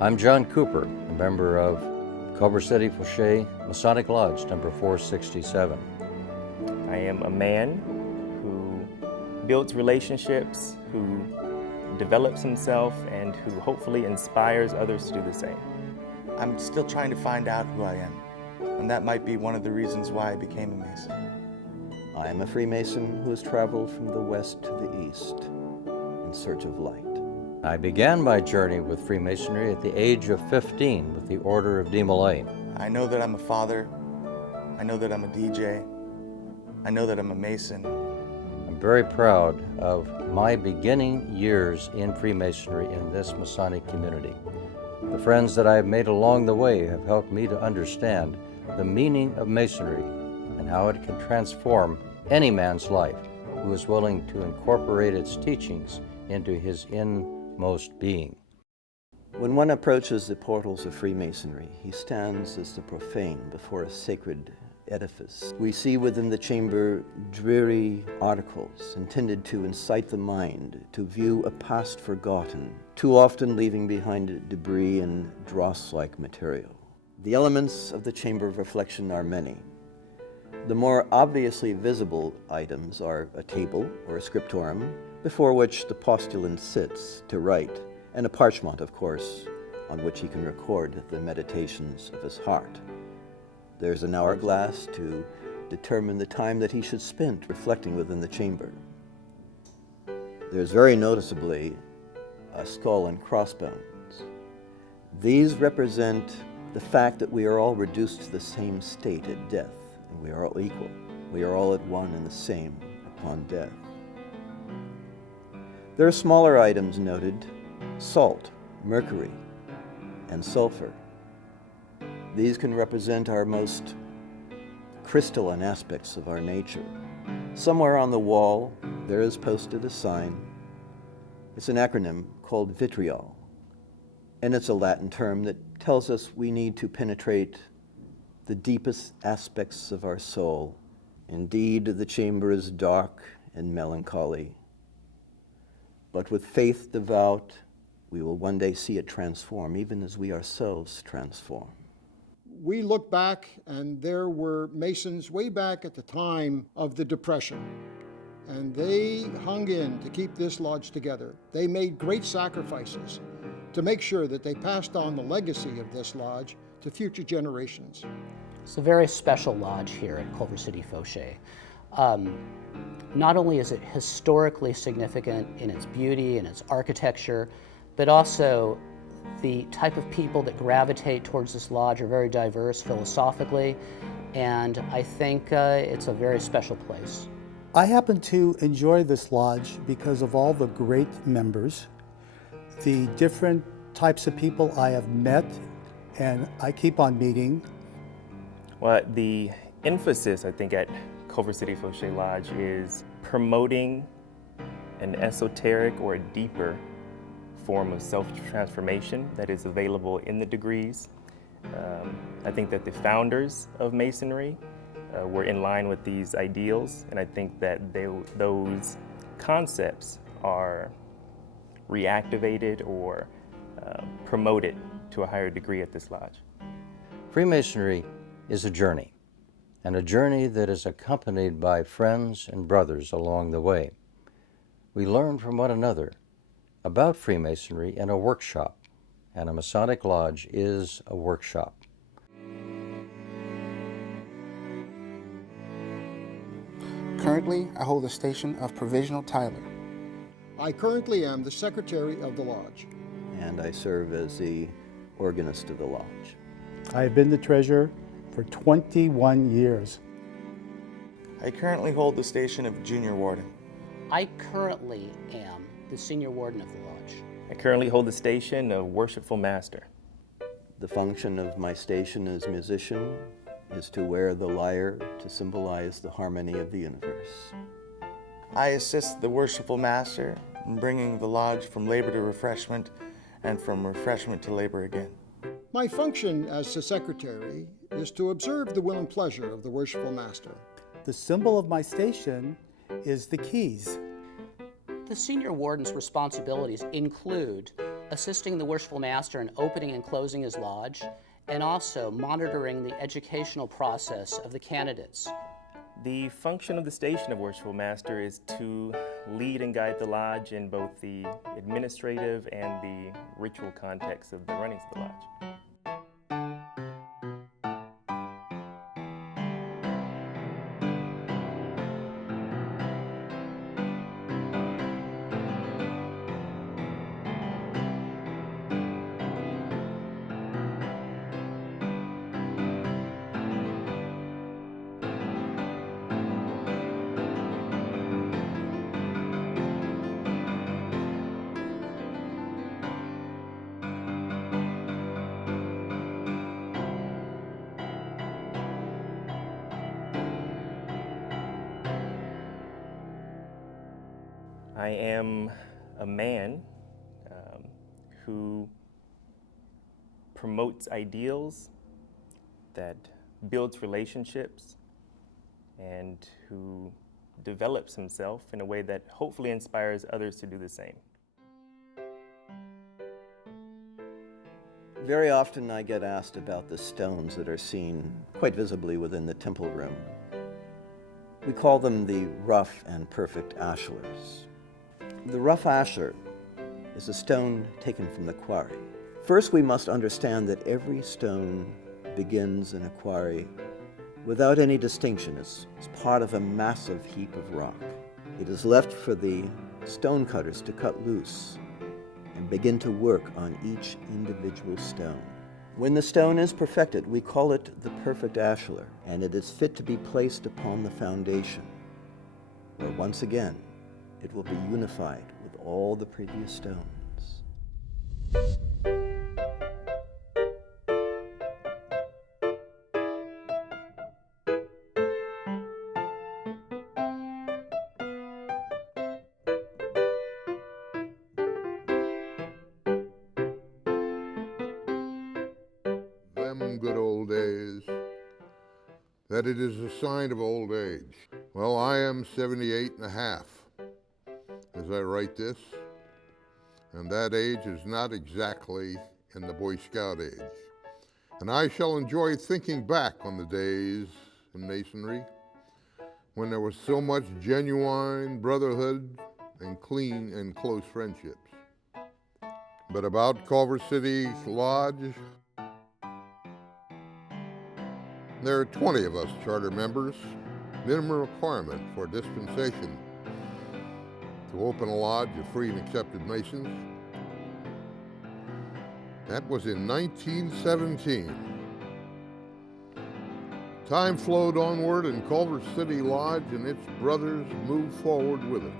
I'm John Cooper, a member of Culver City Fauché Masonic Lodge, number 467. I am a man who builds relationships, who develops himself, and who hopefully inspires others to do the same. I'm still trying to find out who I am, and that might be one of the reasons why I became a Mason. I am a Freemason who has traveled from the west to the east in search of light. I began my journey with Freemasonry at the age of 15 with the Order of Demolay. I know that I'm a father, I know that I'm a DJ, I know that I'm a Mason. I'm very proud of my beginning years in Freemasonry in this Masonic community. The friends that I have made along the way have helped me to understand the meaning of Masonry and how it can transform any man's life who is willing to incorporate its teachings into his inmost being. When one approaches the portals of Freemasonry, he stands as the profane before a sacred edifice. We see within the chamber dreary articles intended to incite the mind to view a past forgotten, too often leaving behind it debris and dross-like material. The elements of the chamber of reflection are many. The more obviously visible items are a table or a scriptorium, before which the postulant sits to write, and a parchment, of course, on which he can record the meditations of his heart. There's an hourglass to determine the time that he should spend reflecting within the chamber. There's very noticeably a skull and crossbones. These represent the fact that we are all reduced to the same state at death, and we are all equal. We are all at one and the same upon death. There are smaller items noted: salt, mercury, and sulfur. These can represent our most crystalline aspects of our nature. Somewhere on the wall, there is posted a sign. It's an acronym called vitriol, and it's a Latin term that tells us we need to penetrate the deepest aspects of our soul. Indeed, the chamber is dark and melancholy, but with faith devout, we will one day see it transform, even as we ourselves transform. We look back, and there were Masons way back at the time of the Depression, and they hung in to keep this lodge together. They made great sacrifices to make sure that they passed on the legacy of this lodge to future generations. It's a very special lodge here at Culver City Fauché. Not only is it historically significant in its beauty and its architecture, but also the type of people that gravitate towards this lodge are very diverse philosophically, and I think it's a very special place. I happen to enjoy this lodge because of all the great members, the different types of people I have met and I keep on meeting. Well, the emphasis, I think, at Culver City Fauché Lodge is promoting an esoteric or a deeper form of self-transformation that is available in the degrees. I think that the founders of Masonry were in line with these ideals, and I think that those concepts are reactivated or promoted to a higher degree at this lodge. Freemasonry is a journey, and a journey that is accompanied by friends and brothers along the way. We learn from one another about Freemasonry in a workshop, and a Masonic Lodge is a workshop. Currently, I hold the station of Provisional Tyler. I currently am the secretary of the lodge. And I serve as the organist of the lodge. I have been the treasurer for 21 years. I currently hold the station of Junior Warden. I currently am the senior warden of the lodge. I currently hold the station of Worshipful Master. The function of my station as musician is to wear the lyre to symbolize the harmony of the universe. I assist the Worshipful Master in bringing the lodge from labor to refreshment and from refreshment to labor again. My function as the secretary is to observe the will and pleasure of the Worshipful Master. The symbol of my station is the keys. The senior warden's responsibilities include assisting the Worshipful Master in opening and closing his lodge, and also monitoring the educational process of the candidates. The function of the Station of Worshipful Master is to lead and guide the lodge in both the administrative and the ritual context of the runnings of the lodge. I am a man who promotes ideals, that builds relationships, and who develops himself in a way that hopefully inspires others to do the same. Very often I get asked about the stones that are seen quite visibly within the temple room. We call them the rough and perfect ashlars. The rough ashlar is a stone taken from the quarry. First, we must understand that every stone begins in a quarry without any distinction. It's part of a massive heap of rock. It is left for the stone cutters to cut loose and begin to work on each individual stone. When the stone is perfected, we call it the perfect ashlar, and it is fit to be placed upon the foundation, where once again it will be unified with all the previous stones. Them good old days, that it is a sign of old age. Well, I am 78 and a half as I write this, and that age is not exactly in the Boy Scout age. And I shall enjoy thinking back on the days in Masonry when there was so much genuine brotherhood and clean and close friendships. But about Culver City Lodge, there are 20 of us charter members. Minimum requirement for dispensation to open a lodge of free and accepted Masons. That was in 1917. Time flowed onward and Culver City Lodge and its brothers moved forward with it.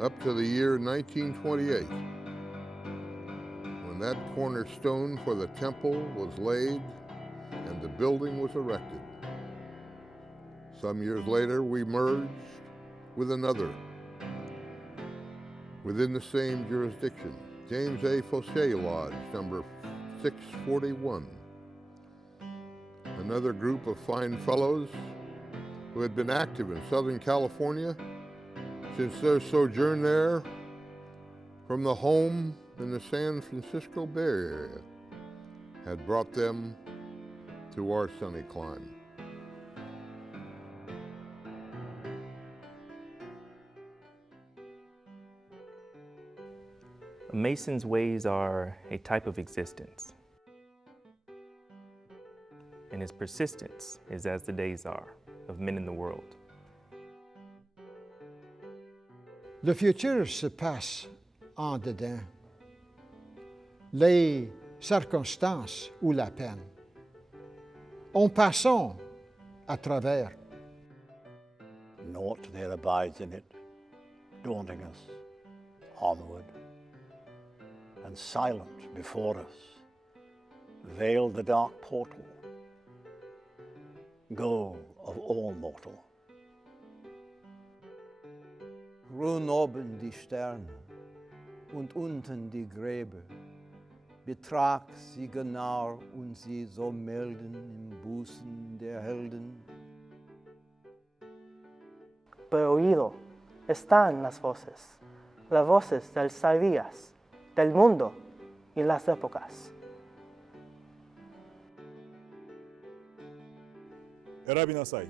Up to the year 1928, when that cornerstone for the temple was laid and the building was erected. Some years later, we merged with another within the same jurisdiction, James A. Fauché Lodge, number 641. Another group of fine fellows who had been active in Southern California since their sojourn there from the home in the San Francisco Bay Area had brought them to our sunny clime. A Mason's ways are a type of existence, and his persistence is as the days are of men in the world. Le futur se passe en dedans. Les circonstances ou la peine. En passant à travers. Naught there abides in it, daunting us onward, and silent before us, veiled the dark portal, goal of all mortal. Ruhen oben die Sterne und unten die Gräber. Betrag sie genau und sie so melden im Busen der Helden. Pero oído están las voces del Salvías, del mundo y las épocas. 選びなさい。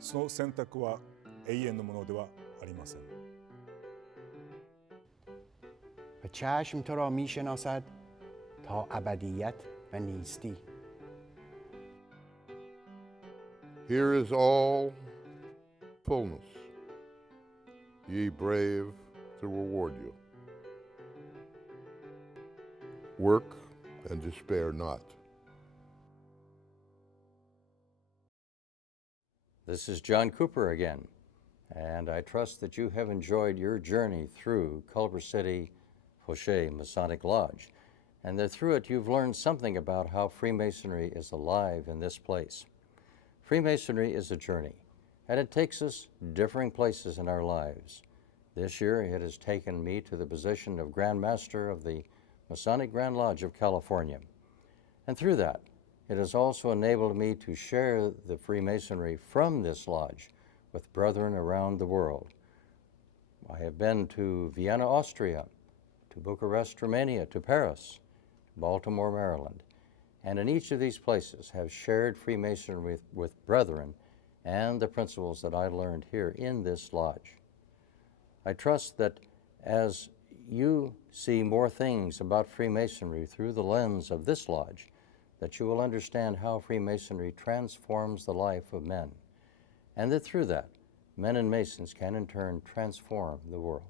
その選択は永遠のものではありません。و چشم تو را می شناسد تا ابدیت و نیستی. Here is all fullness. Ye brave to reward you. Work and despair not. This is John Cooper again, and I trust that you have enjoyed your journey through Culver City Fauché Masonic Lodge, and that through it you've learned something about how Freemasonry is alive in this place. Freemasonry is a journey, and it takes us differing places in our lives. This year it has taken me to the position of Grand Master of the Masonic Grand Lodge of California, and through that it has also enabled me to share the Freemasonry from this lodge with brethren around the world. I have been to Vienna, Austria, to Bucharest, Romania, to Paris, Baltimore, Maryland, and in each of these places have shared Freemasonry with brethren and the principles that I learned here in this lodge. I trust that as you see more things about Freemasonry through the lens of this lodge, that you will understand how Freemasonry transforms the life of men, and that through that, men and Masons can in turn transform the world.